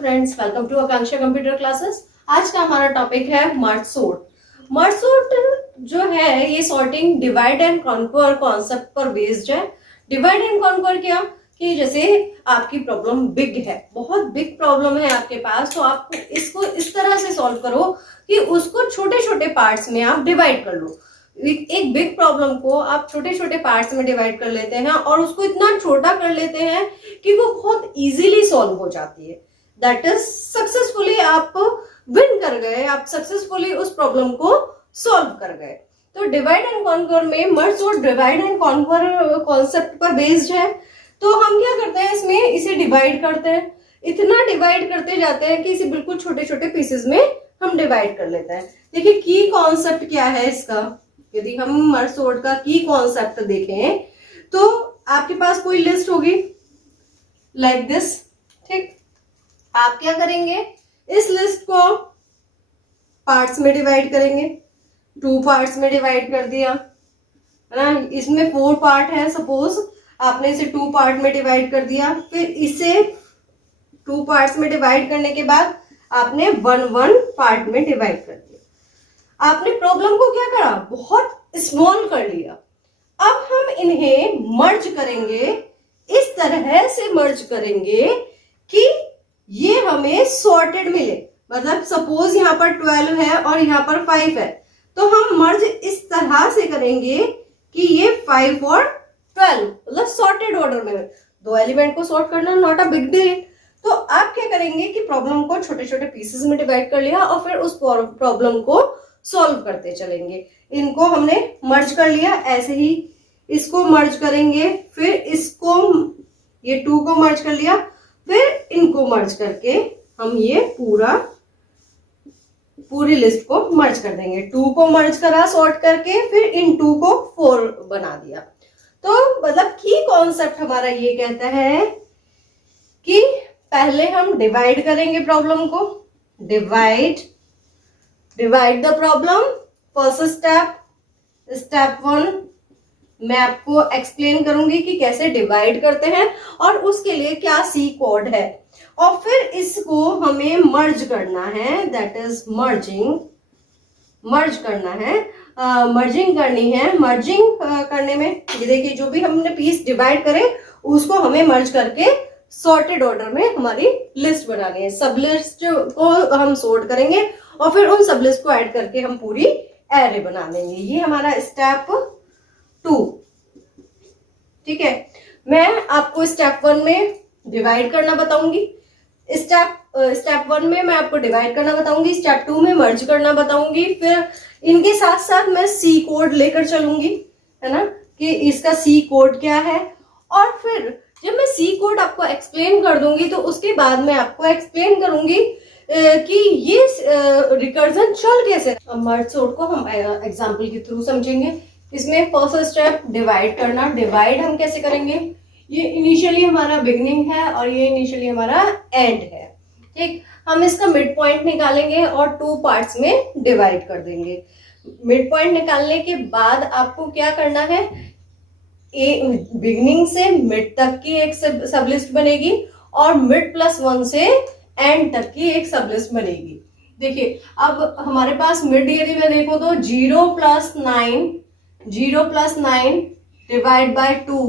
Friends, welcome to Akanksha computer classes. आज का हमारा टॉपिक है मर्ज सॉर्ट। मर्ज सॉर्ट जो है ये sorting divide and conquer concept पर बेस्ड है। डिवाइड एंड कॉन्कर क्या कि जैसे आपकी प्रॉब्लम बिग है, बहुत बिग प्रॉब्लम है आपके पास, तो आप इसको इस तरह से सॉल्व करो कि उसको छोटे छोटे पार्ट्स में आप डिवाइड कर लो। एक बिग प्रॉब्लम को आप छोटे छोटे पार्ट्स में डिवाइड कर लेते हैं और उसको इतना छोटा कर लेते हैं कि वो बहुत इजीली सॉल्व हो जाती है। दैट इज सक्सेसफुली आप विन कर गए, आप सक्सेसफुली उस प्रॉब्लम को सॉल्व कर गए। तो डिवाइड एंड कॉन्कर में merge sort divide and conquer concept पर बेस्ड है। तो हम क्या करते हैं, इसमें इसे डिवाइड करते हैं, इतना डिवाइड करते जाते हैं कि इसे बिल्कुल छोटे छोटे पीसेस में हम डिवाइड कर लेते हैं। देखिए की कॉन्सेप्ट क्या है इसका। यदि हम मर्ज सॉर्ट का की कॉन्सेप्ट देखें तो आपके पास कोई लिस्ट होगी लाइक दिस, ठीक। आप क्या करेंगे, इस लिस्ट को पार्ट्स में डिवाइड करेंगे। 2 पार्ट्स में डिवाइड कर दिया है ना। इसमें 4 पार्ट है, सपोज आपने इसे 2 पार्ट में डिवाइड कर दिया। फिर इसे 2 पार्ट्स में डिवाइड करने के बाद आपने 1 पार्ट में डिवाइड कर दिया। आपने प्रॉब्लम को क्या करा, बहुत स्मॉल कर लिया। अब हम इन्हें मर्ज करेंगे, इस तरह से मर्ज करेंगे कि ये हमें सॉर्टेड मिले। मतलब सपोज यहाँ पर 12 है और यहाँ पर 5 है, तो हम मर्ज इस तरह से करेंगे कि ये 5 और 12 मतलब सॉर्टेड ऑर्डर में। 2 एलिमेंट को सॉर्ट करना नॉट अ बिग डील। तो आप क्या करेंगे कि प्रॉब्लम को छोटे छोटे पीसेस में डिवाइड कर लिया और फिर उस प्रॉब्लम को सॉल्व करते चलेंगे। इनको हमने मर्ज कर लिया, ऐसे ही इसको मर्ज करेंगे, फिर इसको ये 2 को मर्ज कर लिया, फिर इनको मर्ज करके हम ये पूरी लिस्ट को मर्ज कर देंगे। 2 को मर्ज करा सॉर्ट करके, फिर इन 2 को 4 बना दिया। तो मतलब की कॉन्सेप्ट हमारा ये कहता है कि पहले हम डिवाइड करेंगे प्रॉब्लम को। Divide the problem. First step 1 मैं आपको एक्सप्लेन करूंगी कि कैसे डिवाइड करते हैं और उसके लिए क्या सी कोड है, और फिर इसको हमें मर्ज करना है। दैट इज मर्ज करना है, मर्जिंग करनी है। मर्जिंग करने में ये देखिए, जो भी हमने पीस डिवाइड करे उसको हमें मर्ज करके सॉर्टेड ऑर्डर में हमारी लिस्ट बनानी है। सब लिस्ट को हम सॉर्ट करेंगे और फिर उन सब लिस्ट को ऐड करके हम पूरी एरे बना देंगे। ये हमारा स्टेप 2, ठीक है। मैं आपको स्टेप 1 में डिवाइड करना बताऊंगी, स्टेप 1 में मैं आपको डिवाइड करना बताऊंगी, स्टेप 2 में मर्ज करना बताऊंगी। फिर इनके साथ साथ मैं सी कोड लेकर चलूंगी, है ना, कि इसका सी कोड क्या है। और फिर जब मैं सी कोड आपको एक्सप्लेन कर दूंगी तो उसके बाद मैं आपको एक्सप्लेन करूंगी कि ये रिकर्जन चल कैसे। मर्ज सॉर्ट को हम एग्जांपल के थ्रू समझेंगे। इसमें फर्स्ट स्टेप डिवाइड करना। डिवाइड हम कैसे करेंगे, ये इनिशियली हमारा बिगनिंग है और ये इनिशियली हमारा एंड है, ठीक। हम इसका मिड पॉइंट निकालेंगे और 2 पार्ट्स में डिवाइड कर देंगे। मिड पॉइंट निकालने के बाद आपको क्या करना है, बिगनिंग से मिड तक की एक सब लिस्ट बनेगी और मिड +1 से एंड तक की एक सब लिस्ट बनेगी। देखिए अब हमारे पास मिड यदि मैं देखो तो 0 + 9 डिवाइड बाय 2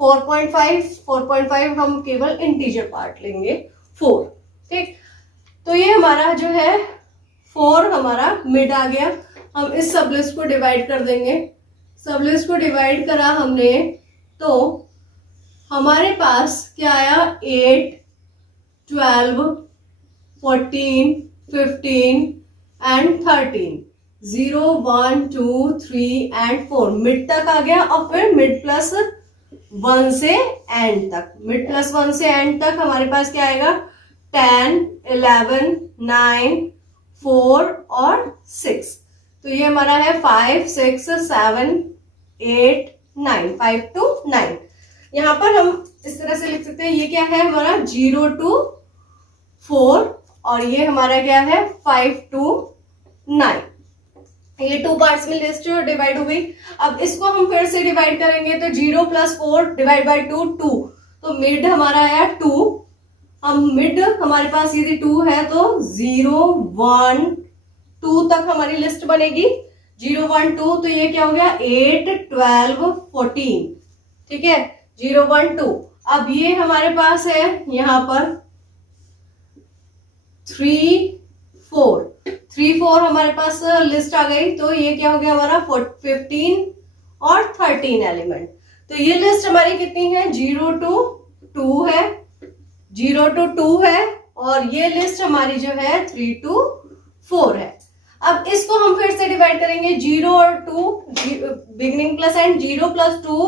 4.5 हम केवल इंटीजर पार्ट लेंगे 4, ठीक। तो ये हमारा जो है 4 हमारा मिड आ गया। हम इस सब लिस्ट को डिवाइड कर देंगे। सब लिस्ट को डिवाइड करा हमने तो हमारे पास क्या आया, 8 12 14 15 एंड 13। 0 1 2 3 एंड 4 मिड तक आ गया। और फिर मिड +1 से एंड तक, मिड +1 से एंड तक हमारे पास क्या आएगा, 10 11 9 4 और 6। तो ये हमारा है 5 6 7 8 9, 5 to 9। यहां पर हम इस तरह से लिख सकते हैं, ये क्या है हमारा 0 to 4 और ये हमारा क्या है 5 to 9। ये 2 पार्ट्स में लिस्ट डिवाइड हो गई। अब इसको हम फिर से डिवाइड करेंगे तो 0 + 4 डिवाइड बाय 2 2, तो मिड हमारा आया 2 हम मिड हमारे पास यदि 2 है तो 0 1 2 तक हमारी लिस्ट बनेगी। 0 1 2 तो ये क्या हो गया 8 12 14, ठीक है 0 1 2। अब ये हमारे पास है यहां पर 3 4 हमारे पास लिस्ट आ गई, तो ये क्या हो गया हमारा 15 और 13 एलिमेंट। तो ये लिस्ट हमारी कितनी है 0 to 2 है, 0 to 2 है, और ये लिस्ट हमारी जो है 3 to 4 है। अब इसको हम फिर से डिवाइड करेंगे 0 और 2 beginning plus and 0 plus 2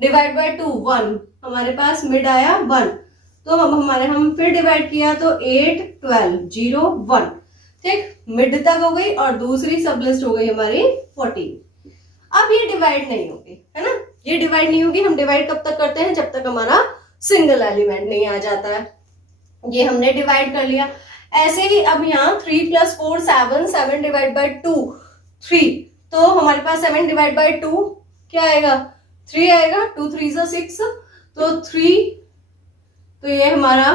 divide by 2 1, हमारे पास मिड आया 1, तो हम फिर डिवाइड किया तो 8 12 0 1, ठीक मिड तक हो गई, और दूसरी सब लिस्ट हो गई हमारी 14। अब ये डिवाइड नहीं होगी, है ना, ये डिवाइड नहीं होगी। हम डिवाइड कब तक करते हैं जब तक हमारा सिंगल एलिमेंट नहीं आ जाता है। ये हमने डिवाइड कर लिया। ऐसे ही अब यहाँ 3 + 4 7, 7 डिवाइड बाय 2 3, तो हमारे पास 7 डिवाइड बाय 2 क्या आएगा 3 आएगा, 2 3 6, तो 3, तो ये हमारा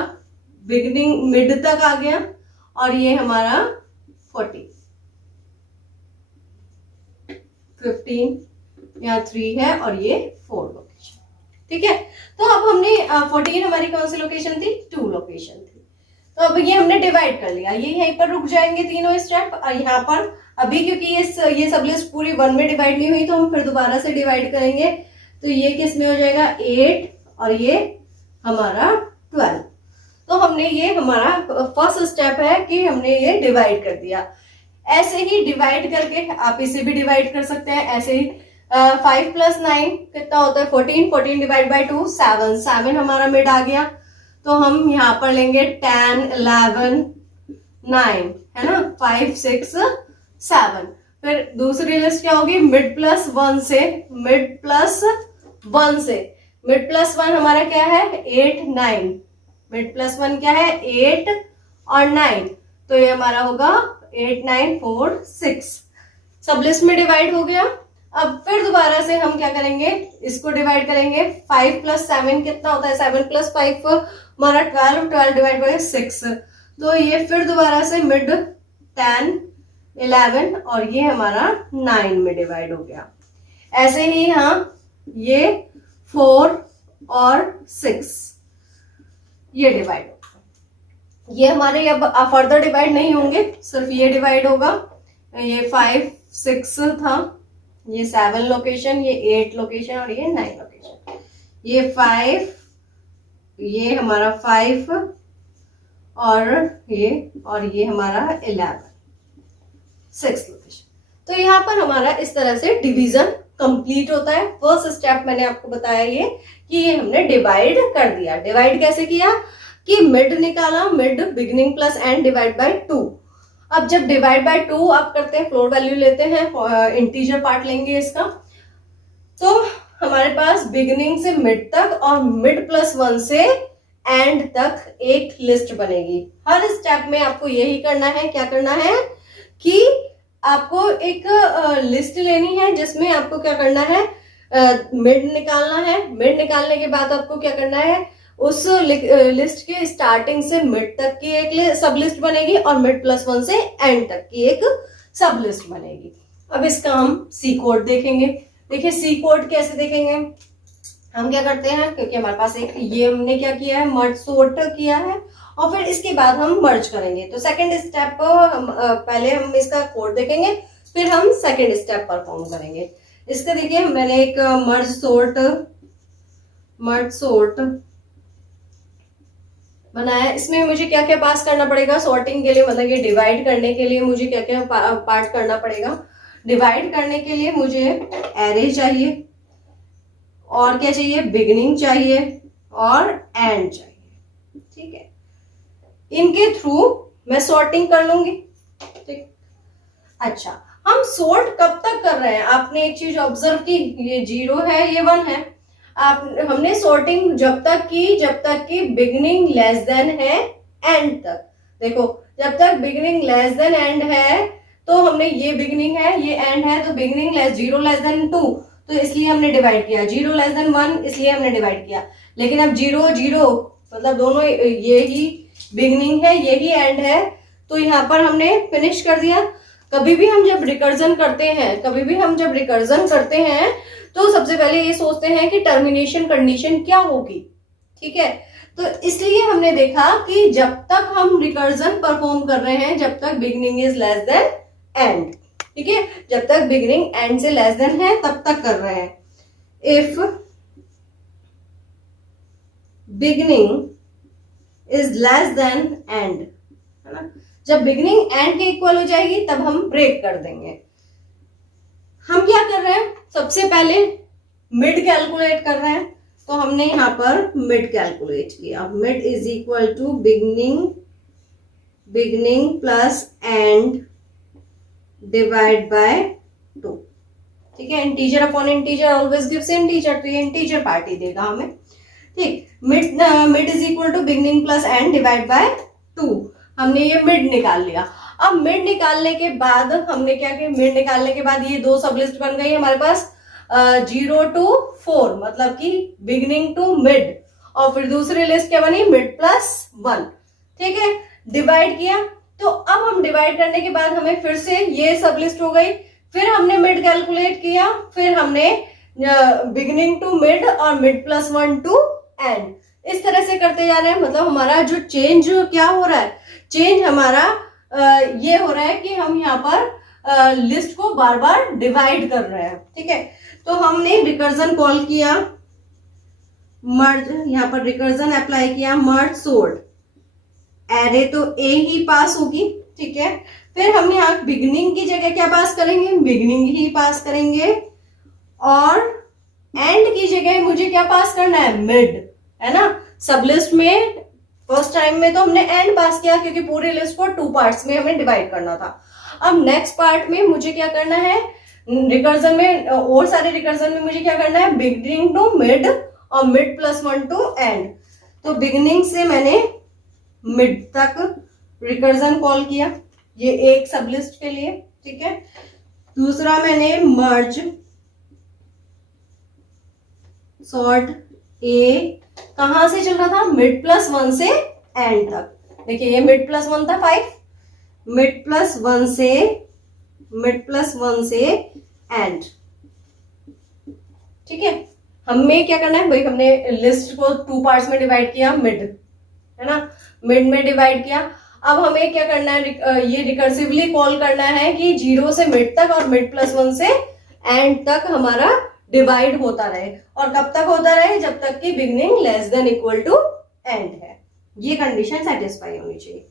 बिगनिंग मिड तक आ गया, और ये हमारा 14 15, यहाँ 3 है और ये 4 लोकेशन, ठीक है। तो अब हमने 14 हमारी कौन सी लोकेशन थी 2 लोकेशन थी। तो अब ये हमने डिवाइड कर लिया, ये यहीं पर रुक जाएंगे तीनों स्टेप, और यहाँ पर अभी क्योंकि ये सब लिस्ट पूरी 1 में डिवाइड नहीं हुई, तो हम फिर दोबारा से डिवाइड करेंगे, तो ये किस में हो जाएगा 8, और ये हमारा 12। तो हमने ये हमारा फर्स्ट स्टेप है कि हमने ये डिवाइड कर दिया। ऐसे ही डिवाइड करके आप इसे भी डिवाइड कर सकते हैं, ऐसे ही 5 + 9 कितना होता है 14, 14 डिवाइड बाय 2 7, 7 हमारा मिड आ गया, तो हम यहाँ पर लेंगे 10 11 9, है ना 5 6 7। फिर दूसरी लिस्ट क्या होगी मिड प्लस 1 से, मिड प्लस 1 से, मिड प्लस 1 हमारा क्या है 8 9, मिड प्लस 1 क्या है 8 और 9, तो ये हमारा होगा 8 9 4 6, सब लिस्ट में डिवाइड हो गया। अब फिर दोबारा से हम क्या करेंगे इसको डिवाइड करेंगे, 5 + 7 कितना होता है 7 + 5 हमारा 12, 12 डिवाइड बाय 6, तो ये फिर दोबारा से मिड 10 11 और ये हमारा 9 में डिवाइड हो गया। ऐसे ही यहाँ ये 4 और 6 ये डिवाइड होगा, ये हमारे अब फर्दर डिवाइड नहीं होंगे, सिर्फ ये डिवाइड होगा। ये 5 6 था, ये 7 लोकेशन, ये 8 लोकेशन और ये 9 लोकेशन, ये 5, ये हमारा 5 और ये हमारा 11 6 लोकेशन। तो यहाँ पर हमारा इस तरह से डिवीजन कंप्लीट होता है। फर्स्ट स्टेप मैंने आपको बताया ये कि ये हमने डिवाइड कर दिया। डिवाइड कैसे किया कि मिड निकाला, mid beginning plus end divide by 2। अब जब डिवाइड बाय 2 आप करते हैं फ्लोर वैल्यू लेते हैं, इंटीजर पार्ट लेंगे इसका, तो हमारे पास बिगिनिंग से मिड तक और मिड प्लस 1 से एंड तक एक लिस्ट बनेगी। हर स्टेप में आपको यही करना है। क्या करना है कि आपको एक लिस्ट लेनी है जिसमें आपको क्या करना है मिड निकालना है। मिड निकालने के बाद आपको क्या करना है उस लिस्ट के स्टार्टिंग से मिड तक की एक सब लिस्ट बनेगी और मिड प्लस 1 से एंड तक की एक सब लिस्ट बनेगी। अब इसका हम सी कोड देखेंगे। देखिए सी कोड कैसे देखेंगे, हम क्या करते हैं क्योंकि हमारे पास एक ये हमने क्या किया है मर्ज सॉर्ट किया है और फिर इसके बाद हम मर्ज करेंगे। तो सेकंड स्टेप पहले हम इसका कोड देखेंगे फिर हम सेकंड स्टेप परफॉर्म करेंगे। इसका देखिए मैंने एक मर्ज सॉर्ट बनाया। इसमें मुझे क्या क्या पास करना पड़ेगा सॉर्टिंग के लिए, मतलब ये डिवाइड करने के लिए मुझे क्या क्या पार्ट करना पड़ेगा। डिवाइड करने के लिए मुझे एरे चाहिए और क्या चाहिए बिगिनिंग चाहिए और एंड चाहिए, ठीक है। इनके थ्रू मैं सॉर्टिंग कर लूंगी, ठीक। अच्छा हम सॉर्ट कब तक कर रहे हैं, आपने एक चीज ऑब्जर्व की, ये 0 है ये 1 है। हमने सॉर्टिंग जब तक की बिगिनिंग लेस देन है एंड तक। देखो जब तक बिगिनिंग लेस देन एंड है तो हमने ये बिगिनिंग है ये एंड है, तो बिगिनिंग 0 लेस देन 2 तो इसलिए हमने डिवाइड किया, 0 लेस देन 1 इसलिए हमने डिवाइड किया। लेकिन अब 0 0 मतलब दोनों ये ही बिगनिंग है, यही एंड है। तो यहाँ पर हमने फिनिश कर दिया। कभी भी हम जब रिकर्जन करते हैं तो सबसे पहले ये सोचते हैं कि टर्मिनेशन कंडीशन क्या होगी, ठीक है। तो इसलिए हमने देखा कि जब तक हम रिकर्जन परफॉर्म कर रहे हैं, जब तक beginning is less then and, ठीक है, जब तक बिगनिंग एंड से लेस देन है तब तक कर रहे हैं। If beginning is less then and, है ना, जब बिगनिंग एंड के इक्वल हो जाएगी तब हम ब्रेक कर देंगे। हम क्या कर रहे हैं, सबसे पहले मिड कैलकुलेट कर रहे हैं। तो हमने यहां पर मिड कैलकुलेट किया। Mid is equal to beginning plus end divide by 2, ठीक है। Integer upon integer always gives integer, तो ये इंटीजर पार्ट ही देगा हमें, ठीक। Mid is equal to beginning plus end divide by 2। हमने ये मिड निकाल लिया। अब मिड निकालने के बाद हमने क्या किया, मिड निकालने के बाद ये दो सब लिस्ट बन गई हमारे पास 0 to 4, मतलब कि बिगनिंग टू मिड, और फिर दूसरी लिस्ट क्या बनी, मिड प्लस 1, ठीक है। डिवाइड किया, तो अब हम डिवाइड करने के बाद हमें फिर से ये सब लिस्ट हो गई। फिर हमने मिड कैलकुलेट किया, फिर हमने बिगनिंग टू मिड और मिड प्लस 1 टू एंड, इस तरह से करते जा रहे हैं। मतलब हमारा जो चेंज क्या हो रहा है, चेंज हमारा ये हो रहा है कि हम यहाँ पर लिस्ट को बार बार डिवाइड कर रहे हैं, ठीक है। तो हमने रिकर्जन कॉल किया, मर्ज, यहाँ पर रिकर्जन अप्लाई किया, मर्ज सोर्ट, एरे तो ए ही पास होगी, ठीक है। फिर हम यहाँ बिगनिंग की जगह क्या पास करेंगे, बिगनिंग ही पास करेंगे, और एंड की जगह मुझे क्या पास करना है, मिड, है ना। सब लिस्ट में फर्स्ट टाइम में तो हमने एंड पास किया क्योंकि पूरी लिस्ट को 2 पार्ट्स में हमें डिवाइड करना था। अब नेक्स्ट पार्ट में मुझे क्या करना है, रिकर्जन में और सारे रिकर्जन में मुझे क्या करना है, बिगनिंग टू मिड और मिड प्लस 1 टू एंड। तो बिगनिंग से मैंने मिड तक रिकर्जन कॉल किया, ये एक सब लिस्ट के लिए, ठीक है। दूसरा मैंने मर्ज सॉर्ट ए, कहां से चल रहा था, मिड प्लस 1 से एंड तक। देखिए ये मिड प्लस 1 था 5, मिड प्लस 1 से एंड, ठीक है। हमें क्या करना है भाई, हमने लिस्ट को 2 पार्ट्स में डिवाइड किया, मिड, है ना, मिड में डिवाइड किया। अब हमें क्या करना है, ये रिकर्सिवली कॉल करना है कि 0 से मिड तक और मिड प्लस 1 से एंड तक हमारा डिवाइड होता रहे। और कब तक होता रहे, जब तक कि beginning less than equal to end है, ये कंडीशन सेटिस्फाई होनी चाहिए।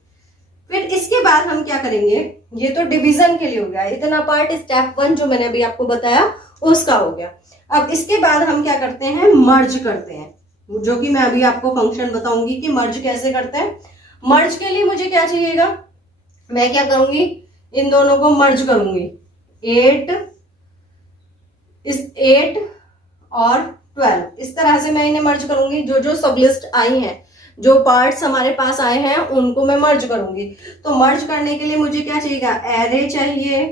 फिर इसके बाद हम क्या करेंगे, ये तो डिवीजन के लिए हो गया, इतना पार्ट स्टेप 1 जो मैंने अभी आपको बताया उसका हो गया। अब इसके बाद हम क्या करते हैं, मर्ज करते हैं, जो कि मैं अभी आपको फंक्शन बताऊंगी कि मर्ज कैसे करते हैं। मर्ज के लिए मुझे क्या चाहिएगा, मैं क्या करूंगी, इन दोनों को मर्ज करूंगी, 8 और 12, इस तरह से मैं इन्हें मर्ज करूंगी। जो जो सब लिस्ट आई हैं, जो पार्ट्स हमारे पास आए हैं उनको मैं मर्ज करूंगी। तो मर्ज करने के लिए मुझे क्या चाहिएगा, एरे चाहिए,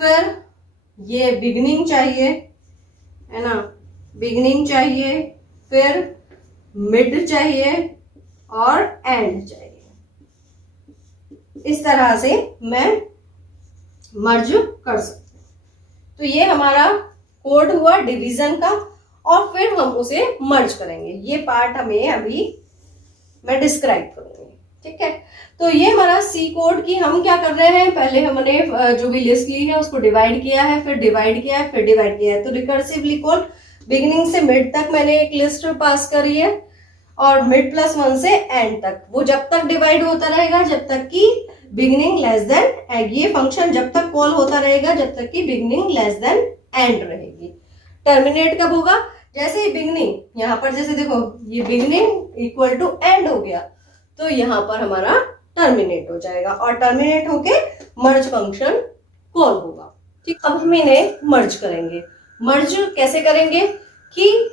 फिर ये बिगनिंग चाहिए, है ना, बिगनिंग चाहिए, फिर मिड चाहिए और एंड चाहिए। इस तरह से मैं मर्ज कर सकती हूं। तो ये हमारा कोड हुआ डिवीजन का, और फिर हम उसे मर्ज करेंगे। ये पार्ट हमें अभी मैं डिस्क्राइब करूंगी, ठीक है। तो ये हमारा सी कोड की हम क्या कर रहे हैं, पहले हमने जो भी लिस्ट ली है उसको डिवाइड किया है, फिर डिवाइड किया है, फिर डिवाइड किया है। तो रिकर्सिवली कॉल बिगिनिंग से मिड तक मैंने एक लिस्ट पास करी है, और मिड प्लस 1 से एंड तक, वो जब तक डिवाइड होता रहेगा जब तक कि बिगिनिंग लेस देन एंड, ये फंक्शन जब तक कॉल होता रहेगा जब तक कि बिगिनिंग लेस देन एंड रहेगी। टर्मिनेट कब होगा, जैसे ही बिगिनिंग, यहाँ पर जैसे देखो ये बिगिनिंग इक्वल टू एंड हो गया, तो यहाँ पर हमारा टर्मिनेट हो जाएगा, और टर्मिनेट होके मर्ज फंक्शन कॉल होगा, ठीक। अब हम इन्हें मर्ज करेंगे। मर्ज कैसे करेंगे कि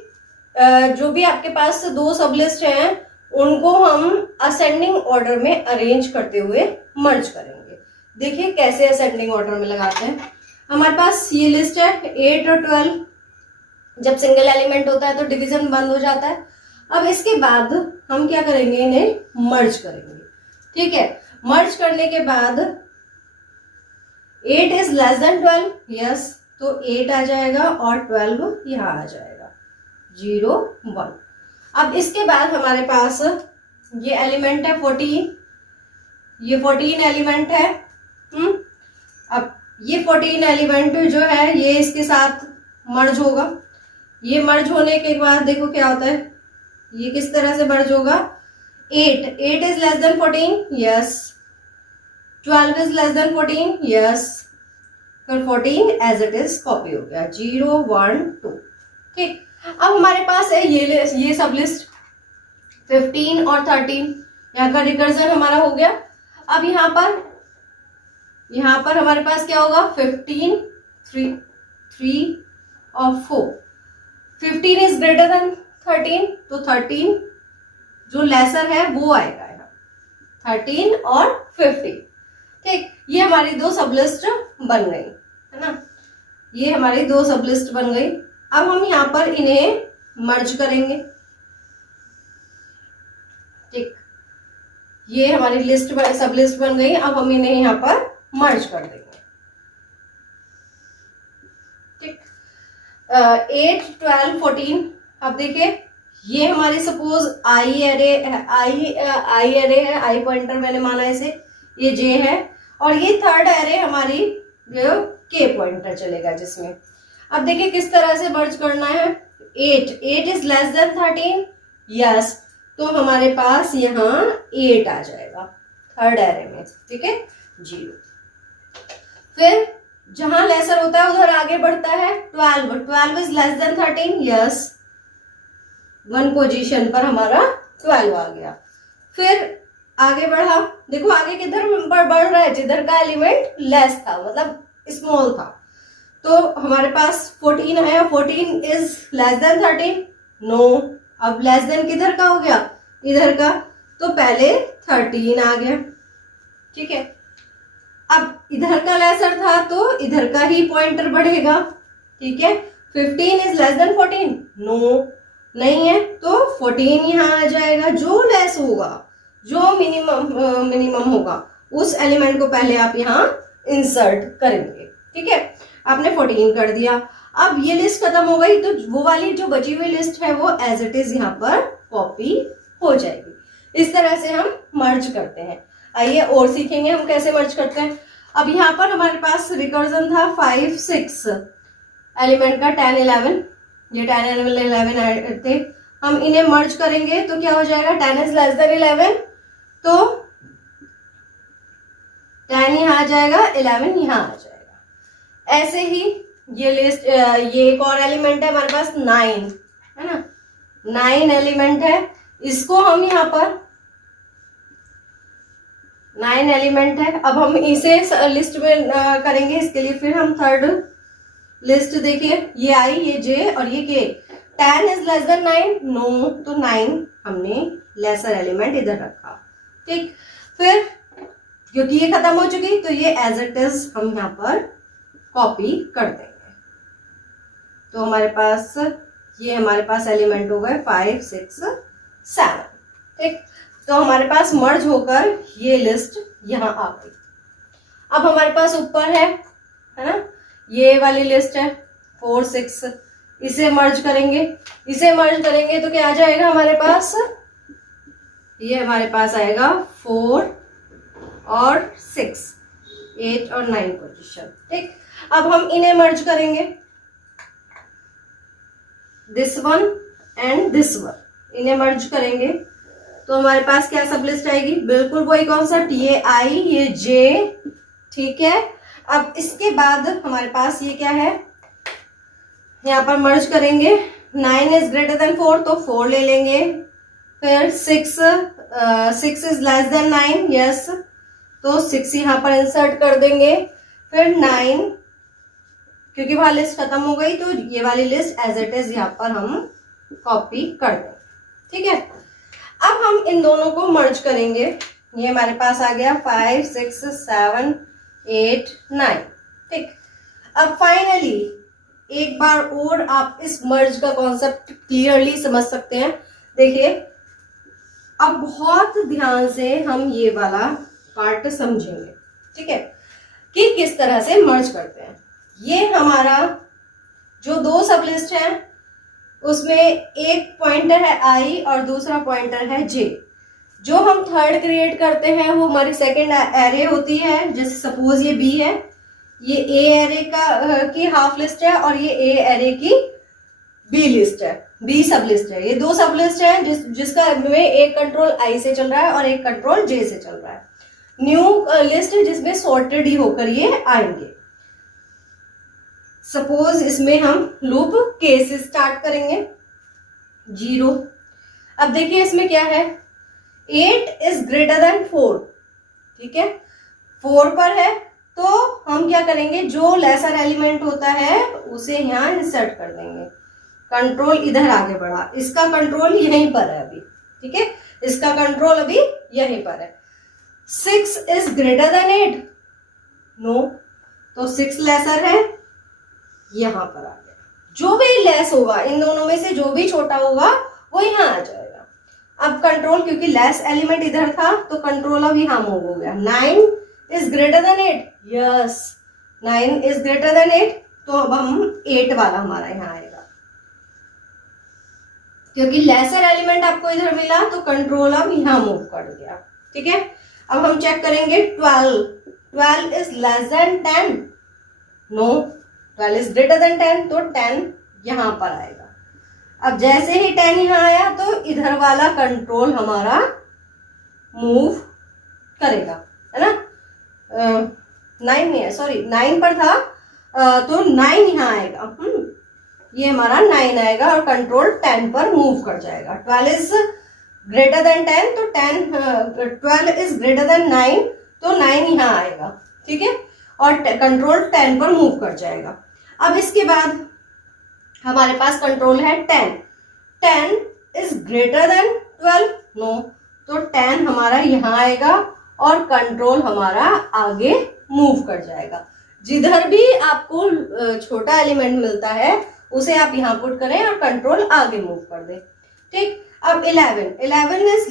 जो भी आपके पास 2 सब लिस्ट हैं उनको हम असेंडिंग ऑर्डर में अरेंज करते हुए मर्ज करेंगे। देखिए कैसे असेंडिंग ऑर्डर में लगाते हैं। हमारे पास ये लिस्ट है 8 और 12, जब सिंगल एलिमेंट होता है तो डिवीजन बंद हो जाता है। अब इसके बाद हम क्या करेंगे, इन्हें मर्ज करेंगे। ठीक है, मर्ज करने के बाद 8 इज लेस देन 12, यस, तो 8 आ जाएगा और 12 यहां आ जाएगा, 0 1। अब इसके बाद हमारे पास ये एलिमेंट है 14, ये 14 एलिमेंट है। अब ये 14 एलिमेंट जो है ये इसके साथ मर्ज होगा। ये मर्ज होने के बाद देखो क्या होता है, ये किस तरह से मर्ज होगा, 8 is less then 14, yes, 12 is less then 14, yes, फिर 14 एज इट इज कॉपी हो गया, 0 1 2। ठीक, अब हमारे पास है ये सब लिस्ट 15 और 13, यहाँ का रिकर्जन हमारा हो गया। अब यहाँ पर हमारे पास क्या होगा, 15 3 और 4, 15 इज ग्रेटर देन 13, तो 13 जो लेसर है वो आएगा यहाँ, 13 और 15। ठीक, ये हमारी दो सबलिस्ट बन गई है ना, ये हमारी दो सबलिस्ट बन गई। अब हम यहाँ पर इन्हें मर्ज करेंगे। ठीक, ये हमारी लिस्ट सबलिस्ट बन गई। अब हम इन्हें यहाँ पर मर्ज कर देंगे। ठीक, 8 12 14। अब देखिए ये हमारी सपोज आई एरे है, आई पॉइंटर मैंने माना इसे, ये जे है, और ये थर्ड एरे हमारी के पॉइंटर चलेगा जिसमें। अब देखिए किस तरह से मर्ज करना है, 8 इज लेस देन 13, यस, तो हमारे पास यहाँ 8 आ जाएगा थर्ड एरे में। ठीक है, 0। फिर जहां लेसर होता है उधर आगे बढ़ता है, 12 is less then 13, yes, 1 position पर हमारा 12 आ गया। फिर आगे बढ़ा, देखो आगे किधर बढ़ रहा है, जिधर का एलिमेंट लेस था, मतलब स्मॉल था, तो हमारे पास 14 है, 14 इज लेस देन 13, नो, अब लेस देन किधर का हो गया, इधर का, तो पहले 13 आ गया। ठीक है, अब इधर का लेसर था तो इधर का ही पॉइंटर बढ़ेगा। ठीक है, 15 इज लेस देन 14, नो, नहीं है, तो 14 यहाँ आ जाएगा। जो लेस होगा, जो मिनिमम होगा, उस एलिमेंट को पहले आप यहाँ इंसर्ट करेंगे। ठीक है, आपने 14 कर दिया। अब ये लिस्ट खत्म हो गई, तो वो वाली जो बची हुई लिस्ट है वो एज इट इज यहाँ पर कॉपी हो जाएगी। इस तरह से हम मर्ज करते हैं। आइए और सीखेंगे हम कैसे मर्ज करते हैं। अब यहाँ पर हमारे पास रिकर्जन था 5 6 एलिमेंट का, 10 11, ये 10 11 थे। हम इन्हें मर्ज करेंगे तो क्या हो जाएगा, 10 इज लेस देन 11, तो 10 यहाँ आ जाएगा, 11 यहाँ आ जाएगा। ऐसे ही ये लिस्ट, ये एक और एलिमेंट है हमारे पास 9, है ना, 9 एलिमेंट है, इसको हम यहाँ पर 9 एलिमेंट है। अब हम इसे लिस्ट में करेंगे, इसके लिए फिर हम थर्ड लिस्ट देखिए, ये आई, ये जे और ये के। 10 इज लेस देन 9, नो, तो 9 हमने लेसर एलिमेंट इधर रखा। ठीक, फिर क्योंकि ये खत्म हो चुकी तो ये एज इट इज हम यहाँ पर कॉपी कर देंगे। तो हमारे पास ये हमारे पास एलिमेंट हो गए 5 6 7। ठीक, तो हमारे पास मर्ज होकर ये लिस्ट यहाँ आ गई। अब हमारे पास ऊपर है ना, ये वाली लिस्ट है 4 6, इसे मर्ज करेंगे। इसे मर्ज करेंगे तो क्या आ जाएगा हमारे पास, ये हमारे पास आएगा 4 और 6, 8 और 9 पोजीशन। ठीक, अब हम इन्हें मर्ज करेंगे, this one and this one, इन्हें मर्ज करेंगे तो हमारे पास क्या सब लिस्ट आएगी, बिल्कुल वही कॉन्सेप्ट, ये आई, ये जे। ठीक है, अब इसके बाद हमारे पास ये क्या है, यहाँ पर मर्ज करेंगे। 9 इज ग्रेटर देन 4, तो 4 ले लेंगे। फिर 6 इज लेस देन 9, यस, तो 6 यहाँ पर इंसर्ट कर देंगे। फिर 9, क्योंकि वहां लिस्ट खत्म हो गई तो ये वाली लिस्ट एज इट इज यहाँ पर हम कॉपी कर देंगे। ठीक है, अब हम इन दोनों को मर्ज करेंगे। ये हमारे पास आ गया 5 6 7 8 9। ठीक, अब फाइनली एक बार और आप इस मर्ज का कॉन्सेप्ट क्लियरली समझ सकते हैं। देखिए अब बहुत ध्यान से हम ये वाला पार्ट समझेंगे, ठीक है, कि किस तरह से मर्ज करते हैं। ये हमारा जो दो सब लिस्ट है उसमें एक पॉइंटर है आई और दूसरा पॉइंटर है जे। जो हम थर्ड क्रिएट करते हैं वो हमारी सेकेंड एरे होती है। जैसे सपोज ये बी है, ये ए एरे की हाफ लिस्ट है और ये ए एरे की बी लिस्ट है, बी सब लिस्ट है। ये दो सब लिस्ट है जिसका में एक कंट्रोल आई से चल रहा है और एक कंट्रोल जे से चल रहा है। न्यू लिस्ट है जिसमें सॉर्टेड ही होकर ये आएंगे। सपोज इसमें हम लूप के से स्टार्ट करेंगे 0। अब देखिए इसमें क्या है, 8 इज ग्रेटर देन 4, ठीक है, 4 पर है तो हम क्या करेंगे, जो लेसर एलिमेंट होता है उसे यहाँ इंसर्ट कर देंगे। कंट्रोल इधर आगे बढ़ा, इसका कंट्रोल यहीं पर है अभी, ठीक है, इसका कंट्रोल अभी यहीं पर है। 6 इज ग्रेटर देन 8, नो, तो 6 लेसर है, यहां पर आ गया। जो भी लेस होगा इन दोनों में से जो भी छोटा होगा वो यहां आ जाएगा। अब कंट्रोल, क्योंकि लेस एलिमेंट इधर था तो कंट्रोल अब यहां मूव हो गया। 9 is greater then 8, yes, 9 is greater then 8, तो अब हम 8 वाला हमारा यहाँ आएगा। क्योंकि लेसर एलिमेंट आपको इधर मिला तो कंट्रोल अब यहां मूव कर गया, ठीक है। अब हम चेक करेंगे 12 is less than 10, no, 12 is greater than 10, तो 10 यहां पर आएगा। अब जैसे ही 10 यहां आया तो इधर वाला कंट्रोल हमारा मूव करेगा, है ना। 9 नहीं है, सॉरी 9 पर था, तो 9 यहां आएगा। ये हमारा 9 आएगा और कंट्रोल 10 पर मूव कर जाएगा। 12 इज ग्रेटर देन 10, तो 12 इज ग्रेटर देन 9, तो 9 यहां आएगा, ठीक है, और कंट्रोल 10 पर मूव कर जाएगा। अब इसके बाद हमारे पास कंट्रोल है 10 इज ग्रेटर देन 12, नो, तो 10 हमारा यहां आएगा और कंट्रोल हमारा आगे मूव कर जाएगा। जिधर भी आपको छोटा एलिमेंट मिलता है उसे आप यहां पुट करें और कंट्रोल आगे मूव कर दे, ठीक। अब 11 इज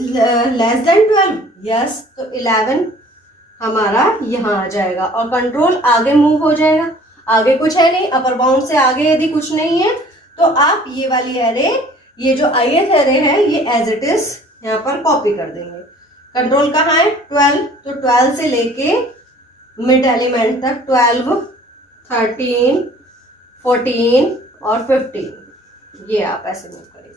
लेस देन 12, यस, तो 11 हमारा यहां आ जाएगा और कंट्रोल आगे मूव हो जाएगा। आगे कुछ है नहीं, अपर बाउंड से आगे यदि कुछ नहीं है तो आप ये वाली एरे, ये जो ith एरे है, ये एज इट इज यहाँ पर कॉपी कर देंगे। कंट्रोल कहाँ है, 12, तो 12 से लेके मिड एलिमेंट तक 12, 13, 14 और 15, ये आप ऐसे मूव करेंगे।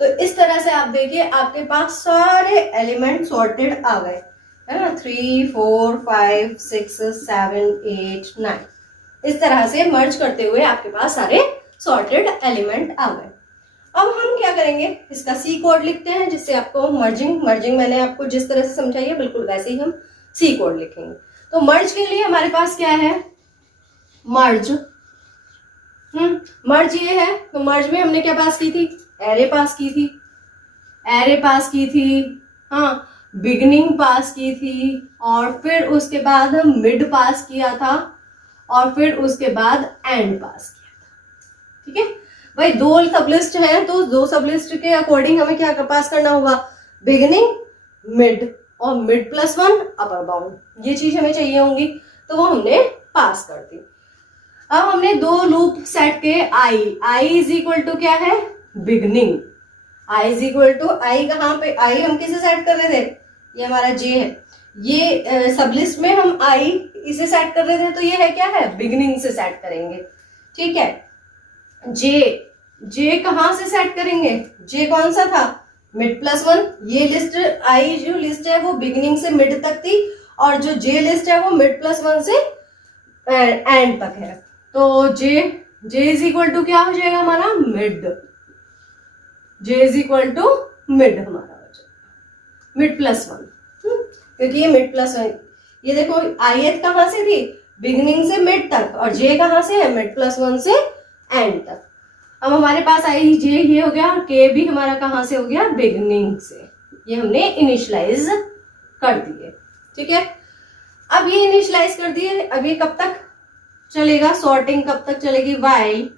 तो इस तरह से आप देखिए आपके पास सारे एलिमेंट सॉर्टेड आ गए, है ना। 3, 4, 5, 6, 7, 8, 9, इस तरह से मर्ज करते हुए आपके पास सारे सॉर्टेड एलिमेंट आ गए। अब हम क्या करेंगे, इसका सी कोड लिखते हैं, जिससे आपको मर्जिंग मैंने आपको जिस तरह से समझाई है बिल्कुल वैसे ही हम सी कोड लिखेंगे। तो मर्ज के लिए हमारे पास क्या है, मर्ज ये है, तो मर्ज में हमने क्या पास की थी, एरे पास की थी, हाँ, बिगनिंग पास की थी, और फिर उसके बाद हम मिड पास किया था, और फिर उसके बाद एंड पास किया था, ठीक है भाई। दो सबलिस्ट है तो दो सबलिस्ट के अकॉर्डिंग हमें क्या पास करना होगा, बिगिनिंग, मिड, और मिड प्लस 1 अपर बाउंड, ये चीज हमें चाहिए होंगी, तो वो हमने पास कर दी। अब हमने दो लूप सेट के आई इज इक्वल टू क्या है, beginning, I is equal to I, कहाँ पे आई हम किसे सेट कर रहे थे, ये हमारा जे है, ये सबलिस्ट में हम आई इसे सेट कर रहे थे, तो ये है क्या है, बिगिनिंग से सेट करेंगे, ठीक है। जे कहां से सेट करेंगे, जे कौन सा था, मिड प्लस 1, ये लिस्ट आई जो लिस्ट है वो बिगिनिंग से मिड तक थी, और जो जे लिस्ट है वो मिड प्लस 1 से एंड तक है, तो जे इज इक्वल टू क्या हो जाएगा हमारा, mid, J is equal to mid हमारा हो जाएगा, मिड प्लस 1, क्योंकि ये मिड प्लस 1, ये देखो ith कहां से थी, बिगिनिंग से मिड तक, और जे कहां से है, मिड प्लस 1 से एंड तक। अब हमारे पास आई जे ये हो गया, और के भी हमारा कहां से हो गया, बिगिनिंग से, ये हमने इनिशियलाइज कर दिए, ठीक है। अब ये इनिशियलाइज कर दिए, अब ये कब तक चलेगा, सॉर्टिंग कब तक चलेगी, वाइल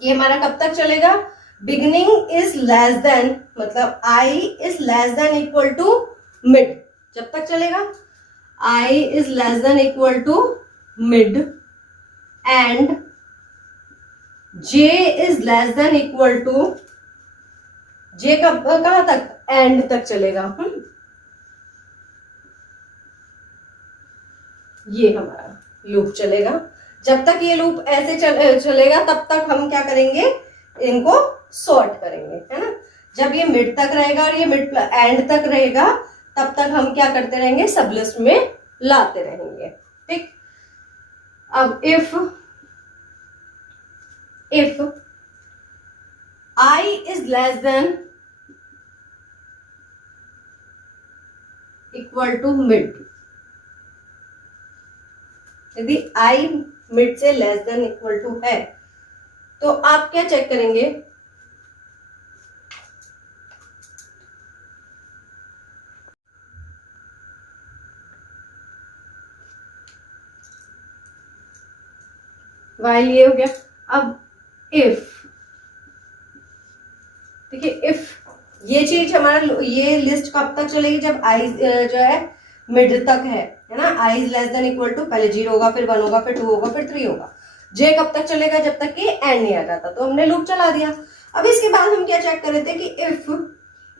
ये हमारा कब तक चलेगा, बिगिनिंग इज लेस देन, मतलब I is less than equal to mid, जब तक चलेगा I is less than equal to mid and J is less than equal to, J कहां तक, एंड तक चलेगा। ये हमारा लूप चलेगा। जब तक ये लूप ऐसे चलेगा तब तक हम क्या करेंगे, इनको सॉर्ट करेंगे, है ना। जब ये मिड तक रहेगा और ये मिड एंड तक रहेगा तब तक हम क्या करते रहेंगे, सब लिस्ट में लाते रहेंगे। ठीक, अब if I is less than equal to mid, यदि आई मिड से लेस देन इक्वल टू है तो आप क्या चेक करेंगे, वाइल ये हो गया। अब इफ, देखिए इफ ये चीज हमारा, ये लिस्ट कब तक चलेगी, जब आई जो है मिड तक है ना। I is less than equal to, पहले 0 होगा, फिर 1 होगा, फिर 2 होगा, फिर 3 होगा। जे कब तक चलेगा, जब तक कि एंड नहीं आ जाता, तो हमने लूप चला दिया। अब इसके बाद हम क्या चेक कर रहे थे कि if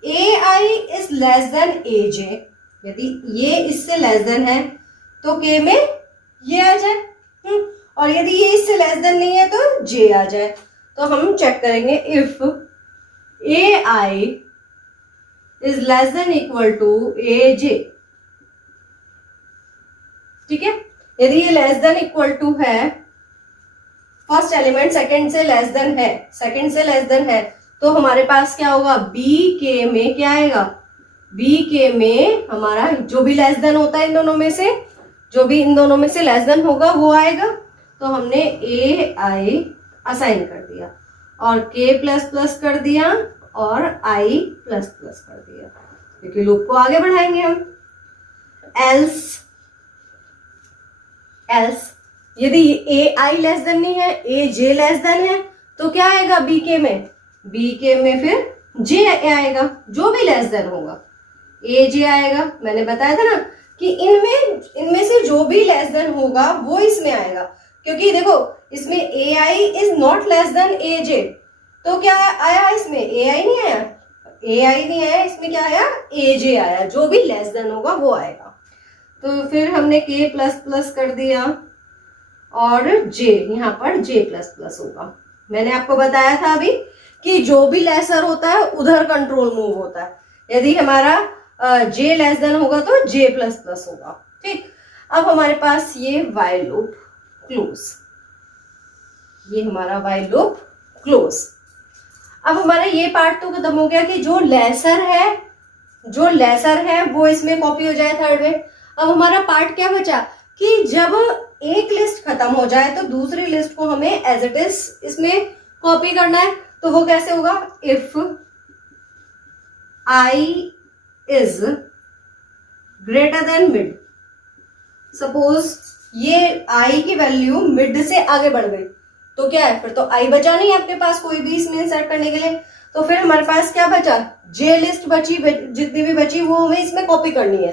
A I is less than A J, यदि ये इससे लेस देन है तो के में ये आ जाए, और यदि ये इससे लेस देन नहीं है तो जे आ जाए। तो हम चेक करेंगे if A I is less than equal to A J, ठीक है। यदि ये लेस देन इक्वल टू है, फर्स्ट एलिमेंट सेकंड से लेस देन है, सेकंड से लेस देन है, तो हमारे पास क्या होगा, बी के में क्या आएगा, बी के में हमारा जो भी लेस देन होता है इन दोनों में से, जो भी इन दोनों में से लेस देन होगा वो आएगा। तो हमने ए आई असाइन कर दिया और के प्लस प्लस कर दिया और आई प्लस प्लस कर दिया, क्योंकि लूप को आगे बढ़ाएंगे हम। एल्स यदि ए आई लेस देन नहीं है, ए जे लेस देन है, तो क्या आएगा बी के में, बी के में फिर जे आएगा, जो भी लेस देन होगा ए जे आएगा। मैंने बताया था ना कि इनमें से जो भी लेस देन होगा वो इसमें आएगा, क्योंकि देखो इसमें ए I is not less than A जे, तो क्या आया इसमें, ए आई नहीं आया, ए आई नहीं आया, इसमें क्या आया, ए जे आया, जो भी लेस देन होगा वो आएगा। तो फिर हमने के प्लस प्लस कर दिया और जे, यहाँ पर जे प्लस प्लस होगा। मैंने आपको बताया था अभी कि जो भी लेसर होता है उधर कंट्रोल मूव होता है, यदि हमारा जे लेस देन होगा तो जे प्लस प्लस होगा। ठीक, अब हमारे पास ये वाइल लूप क्लोज, ये हमारा वाइल लूप क्लोज। अब हमारा ये पार्ट तो खत्म हो गया कि जो लेसर है वो इसमें कॉपी हो जाए थर्ड में। अब हमारा पार्ट क्या बचा कि जब एक लिस्ट खत्म हो जाए तो दूसरी लिस्ट को हमें एज इट इज इसमें कॉपी करना है। तो वो कैसे होगा, if I is greater then mid, suppose ये आई की वैल्यू मिड से आगे बढ़ गई तो क्या है, फिर तो आई बचा नहीं आपके पास कोई भी इसमें इंसर्ट करने के लिए, तो फिर हमारे पास क्या बचा, जे लिस्ट बची, जितनी भी बची वो हमें इसमें कॉपी करनी है।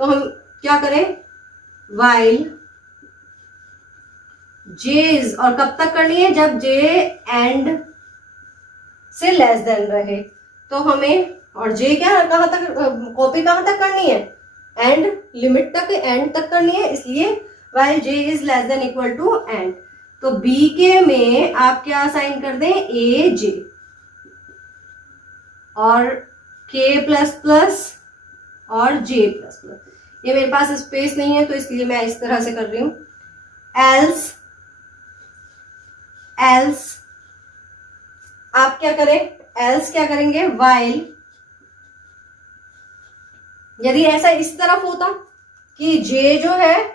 तो हम क्या करें, वाइल जेज, और कब तक करनी है, जब जे एंड से लेस देन रहे, तो हमें, और जे क्या कहां तक कॉपी कहां तक करनी है, एंड लिमिट तक, एंड तक करनी है, इसलिए while j is less than equal to end. तो बी के में आप क्या असाइन कर दें, ए जे, और के प्लस प्लस और जे प्लस प्लस। ये मेरे पास स्पेस नहीं है तो इसलिए मैं इस तरह से कर रही हूं। एल्स आप क्या करें, एल्स क्या करेंगे, वाइल, यदि ऐसा इस तरफ होता कि जे जो है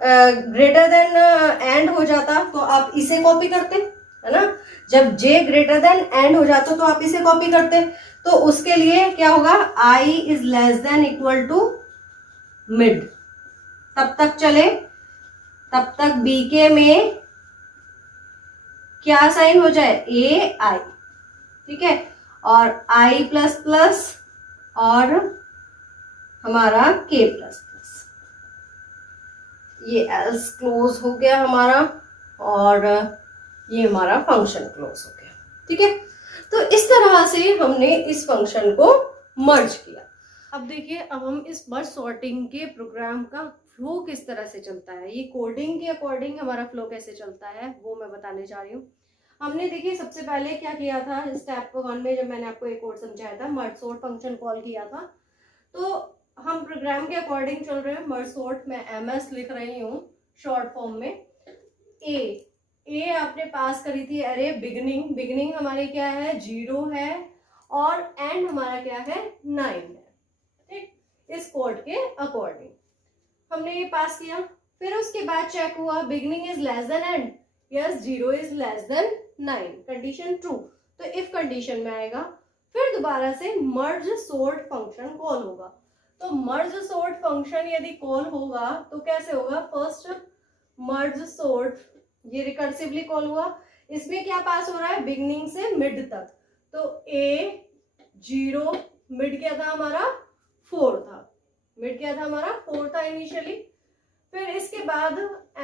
ग्रेटर देन एंड हो जाता तो आप इसे कॉपी करते, है ना। जब जे ग्रेटर देन एंड हो जाता तो आप इसे कॉपी करते, तो उसके लिए क्या होगा, I is less than equal to mid, तब तक चले, तब तक बीके में क्या साइन हो जाए, ए आई, ठीक है, और i प्लस प्लस और हमारा k प्लस प्लस, ये एल्स क्लोज हो गया हमारा और ये हमारा फंक्शन क्लोज हो गया। ठीक है, तो इस तरह से हमने इस फंक्शन को मर्ज किया। अब देखिए, अब हम इस मर्ज सॉर्टिंग के प्रोग्राम का फ्लो किस तरह से चलता है, ये कोडिंग के अकॉर्डिंग हमारा फ्लो कैसे चलता है वो मैं बताने जा रही हूँ। हमने देखिए सबसे पहले क्या किया था, स्टेप 1 में जब मैंने आपको एक कोड समझाया था, मर्ज सॉर्ट फंक्शन कॉल किया था, तो हम प्रोग्राम के अकॉर्डिंग चल रहे हैं। मर्ज सॉर्ट में एमएस लिख रही हूँ शॉर्ट फॉर्म में। ए आपने पास करी थी अरे बिगनिंग हमारी क्या है, 0 है, और एंड हमारा क्या है, 9 है। ठीक, इस कोड के अकॉर्डिंग हमने ये पास किया। फिर उसके बाद चेक हुआ beginning is less then and, yes 0 is less then 9, condition true, तो इफ कंडीशन में आएगा। फिर दोबारा से मर्ज सॉर्ट फंक्शन कॉल होगा। तो मर्ज सॉर्ट फंक्शन यदि कॉल होगा तो कैसे होगा, फर्स्ट मर्ज सॉर्ट, ये रिकर्सिवली कॉल हुआ, इसमें क्या पास हो रहा है, बिगनिंग से मिड तक, तो a 0, मिड क्या था हमारा 4 था, मिड क्या था हमारा 4 था इनिशियली। फिर इसके बाद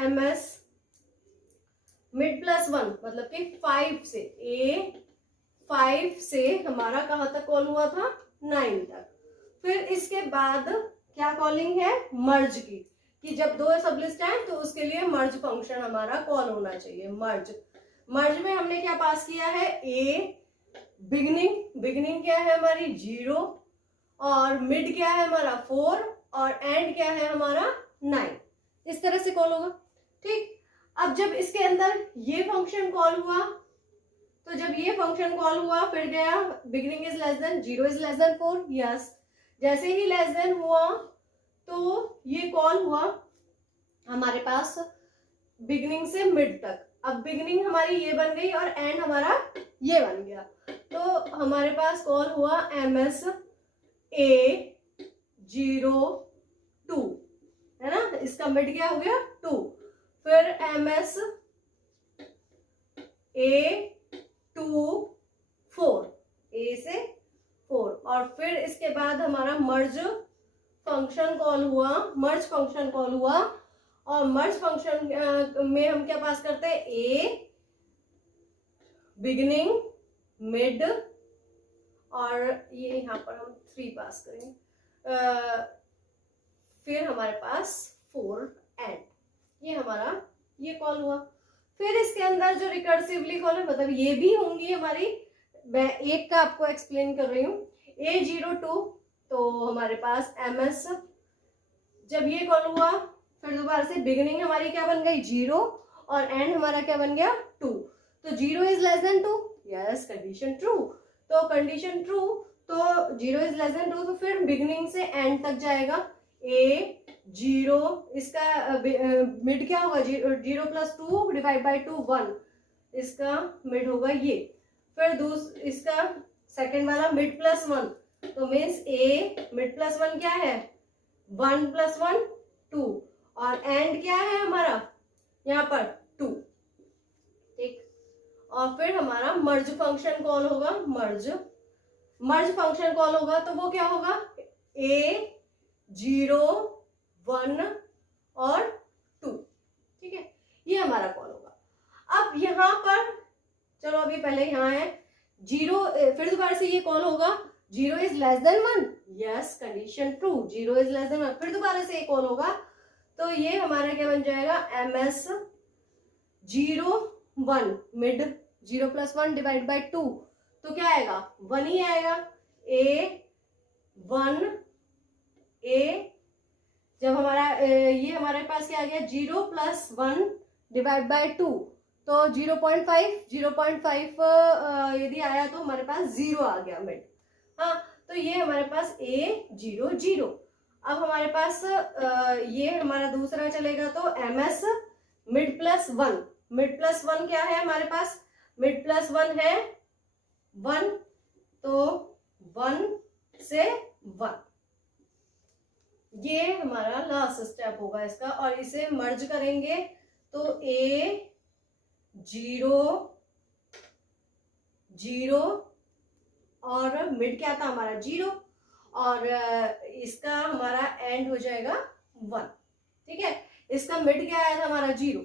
ms मिड प्लस 1 मतलब कि 5 से, a 5 से हमारा कहां तक कॉल हुआ था, 9 तक। फिर इसके बाद क्या कॉलिंग है, मर्ज की, कि जब दो सब लिस्ट आए तो उसके लिए मर्ज फंक्शन हमारा कॉल होना चाहिए। मर्ज में हमने क्या पास किया है, ए बिगनिंग क्या है हमारी 0, और मिड क्या है हमारा 4, और एंड क्या है हमारा 9, इस तरह से कॉल होगा। ठीक, अब जब इसके अंदर ये फंक्शन कॉल हुआ, तो जब ये फंक्शन कॉल हुआ फिर गया beginning is less then 0 is less then 4, yes, जैसे ही लेस देन हुआ तो ये कॉल हुआ हमारे पास बिगनिंग से मिड तक। अब बिगनिंग हमारी ये बन गई और एंड हमारा ये बन गया, तो हमारे पास कॉल हुआ ms a 0 2, है ना, इसका मिड क्या हो गया 2। फिर ms a 2 4, a से 4, और फिर इसके बाद हमारा मर्ज फंक्शन कॉल हुआ, और मर्ज फंक्शन में हम क्या पास करते हैं, ए बिगिनिंग मिड, और ये यहाँ पर हम 3 पास करेंगे, फिर हमारे पास 4 एंड, ये हमारा ये कॉल हुआ। फिर इसके अंदर जो रिकर्सिवली कॉल है, मतलब ये भी होंगी हमारी, मैं एक का आपको एक्सप्लेन कर रही हूँ, a 0 2, तो हमारे पास ms जब ये कॉल हुआ फिर दोबारा से बिगिनिंग हमारी क्या बन गई 0, और एंड हमारा क्या बन गया 2, तो 0 is less then 2, yes condition true, तो कंडीशन ट्रू, तो 0 इज लेस देन 2, तो फिर बिगिनिंग से एंड तक जाएगा a 0, इसका मिड क्या होगा 0 प्लस 2 डिवाइड बाई 2 1, इसका मिड होगा ये। फिर इसका सेकेंड वाला मिड प्लस 1, तो मीन्स a मिड प्लस 1 क्या है 1 प्लस 1 2, और एंड क्या है हमारा यहाँ पर 2। ठीक, और फिर हमारा मर्ज फंक्शन कॉल होगा, मर्ज फंक्शन कॉल होगा, तो वो क्या होगा a 0 1 और 2। ठीक है, ये हमारा कॉल होगा। अब यहाँ पर चलो अभी पहले यहाँ है 0, फिर दोबारा से ये कॉल होगा 0 is less than 1, yes condition true, 0 is less than 1, फिर दोबारा से एक कॉल होगा, तो ये हमारा क्या बन जाएगा ms 0 1 mid 0 plus 1 divide by 2, तो क्या आएगा 1 ही आएगा, a 1 a, जब हमारा ये हमारे पास क्या आ गया 0 प्लस 1 डिवाइड बाई 2, तो 0.5 यदि आया तो हमारे पास 0 आ गया मिड। हाँ, तो ये हमारे पास a 0 0। अब हमारे पास ये हमारा दूसरा चलेगा, तो ms मिड प्लस 1 क्या है हमारे पास, मिड प्लस 1 है 1, तो 1 से 1, ये हमारा लास्ट स्टेप होगा इसका, और इसे मर्ज करेंगे तो a 0 0 और मिड क्या था हमारा 0 और इसका हमारा एंड हो जाएगा 1। ठीक है, इसका मिड क्या आया था हमारा 0।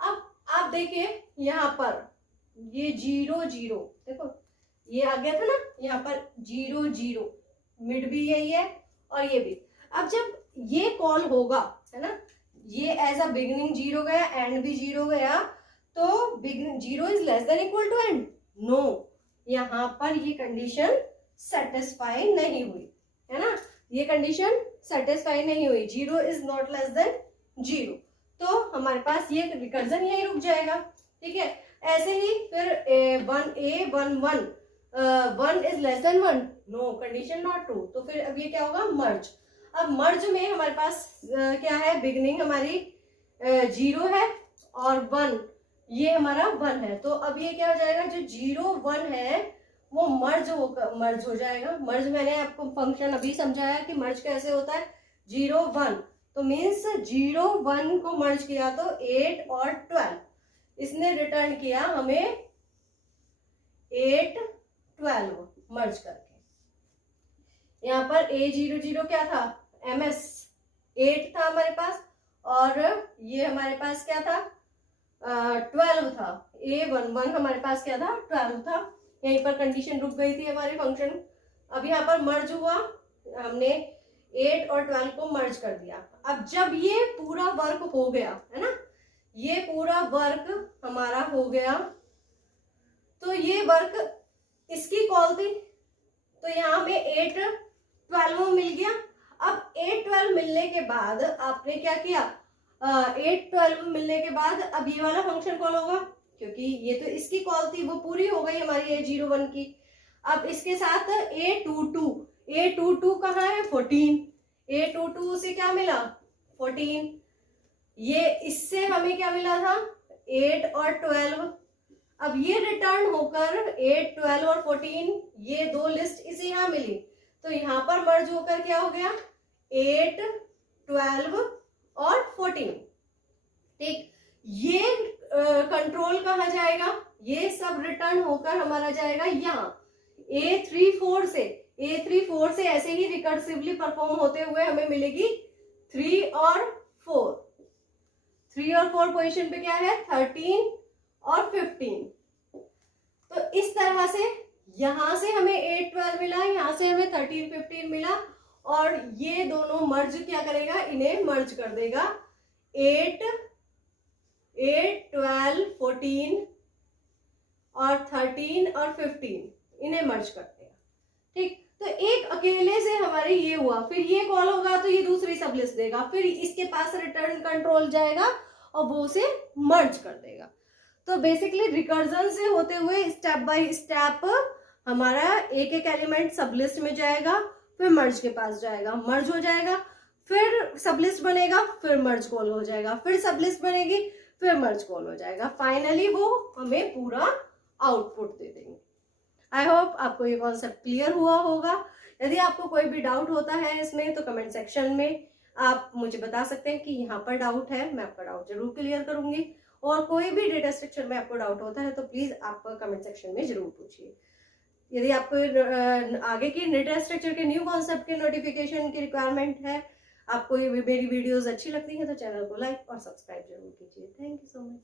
अब आप देखिए यहाँ पर ये 0 0, देखो ये आ गया था ना, यहाँ पर 0 0, मिड भी यही है और ये भी। अब जब ये कॉल होगा, है ना, ये एज अ बिगिनिंग 0 गया, एंड भी 0 गया, तो beginning 0 is less than equal to end, no, यहाँ पर ये कंडीशन सेटिस्फाई नहीं हुई, है ना, ये कंडीशन सेटिस्फाई नहीं हुई, 0 इज नॉट लेस देन 0, तो हमारे पास ये रिकर्जन यही रुक जाएगा। ठीक है, ऐसे ही फिर 1 is less than 1, no, condition not true, तो फिर अब ये क्या होगा, मर्ज। अब मर्ज में हमारे पास क्या है, बिगिनिंग हमारी 0 है और 1, ये हमारा 1 है, तो अब ये क्या हो जाएगा, जो 0 1 है वो मर्ज हो जाएगा। मर्ज मैंने आपको फंक्शन अभी समझाया कि मर्ज कैसे होता है, 0 1, तो मीन्स 0 1 को मर्ज किया तो 8 और 12, इसने रिटर्न किया हमें 8 12 मर्ज करके। यहाँ पर A00 क्या था, MS 8 था हमारे पास, और ये हमारे पास क्या था, 12 था, A11 हमारे पास क्या था, 12 था। यहीं पर कंडीशन रुक गई थी हमारी फंक्शन। अब यहाँ पर मर्ज हुआ, हमने 8 और 12 को मर्ज कर दिया। अब जब ये पूरा वर्क हो गया, है ना, ये पूरा वर्क हमारा हो गया, तो ये वर्क इसकी कॉल थी, तो यहाँ हमें 8 12 मिल गया। अब 8 12 मिलने के बाद आपने क्या किया, 8 12 मिलने के बाद अब ये वाला फंक्शन कॉल होगा, क्योंकि ये तो इसकी कॉल थी, वो पूरी हो गई हमारी A01 की। अब इसके साथ A22 कहाँ है, 14, A22 से क्या मिला, 14, ये इससे हमें क्या मिला था, 8 और 12। अब ये रिटर्न होकर 8 12 और 14, ये दो लिस्ट इसे यहाँ मिली, तो यहाँ पर मर्ज होकर क्या हो गया, 8 12 और 14। ठीक, ये कंट्रोल कहाँ जाएगा, ये सब रिटर्न होकर हमारा जाएगा यहाँ A34 से ऐसे ही रिकर्सिवली परफॉर्म होते हुए हमें मिलेगी 3 और 4 पोजीशन पे क्या है, 13 और 15। तो इस तरह से यहां से हमें 8 12 मिला, यहां से हमें 13 15 मिला, और ये दोनों मर्ज क्या करेगा, इन्हें मर्ज कर देगा, 8 12 14 और 13 और 15 इन्हें मर्ज कर देगा। ठीक, तो एक अकेले से हमारे ये हुआ, फिर ये कॉल होगा तो ये दूसरी सब लिस्ट देगा, फिर इसके पास रिटर्न कंट्रोल जाएगा और वो उसे मर्ज कर देगा। तो बेसिकली रिकर्जन से होते हुए स्टेप बाय स्टेप हमारा एक एक एलिमेंट सब लिस्ट में जाएगा, फिर मर्ज के पास जाएगा, मर्ज हो जाएगा, फिर सब लिस्ट बनेगा, फिर मर्ज कॉल हो जाएगा, फिर सब लिस्ट बनेगी, फिर मर्ज कॉल हो जाएगा, फाइनली वो हमें पूरा आउटपुट दे देंगे। आई होप आपको ये कॉन्सेप्ट क्लियर हुआ होगा। यदि आपको कोई भी डाउट होता है इसमें तो कमेंट सेक्शन में आप मुझे बता सकते हैं कि यहाँ पर डाउट है, मैं आपका डाउट जरूर क्लियर करूंगी। और कोई भी डेटा स्ट्रक्चर में आपको डाउट होता है तो प्लीज आप कमेंट सेक्शन में जरूर पूछिए। यदि आपको आगे की डेटा स्ट्रक्चर के न्यू कॉन्सेप्ट के नोटिफिकेशन की रिक्वायरमेंट है, आपको ये मेरी वीडियोस अच्छी लगती है तो चैनल को लाइक और सब्सक्राइब जरूर कीजिए। Thank you so much.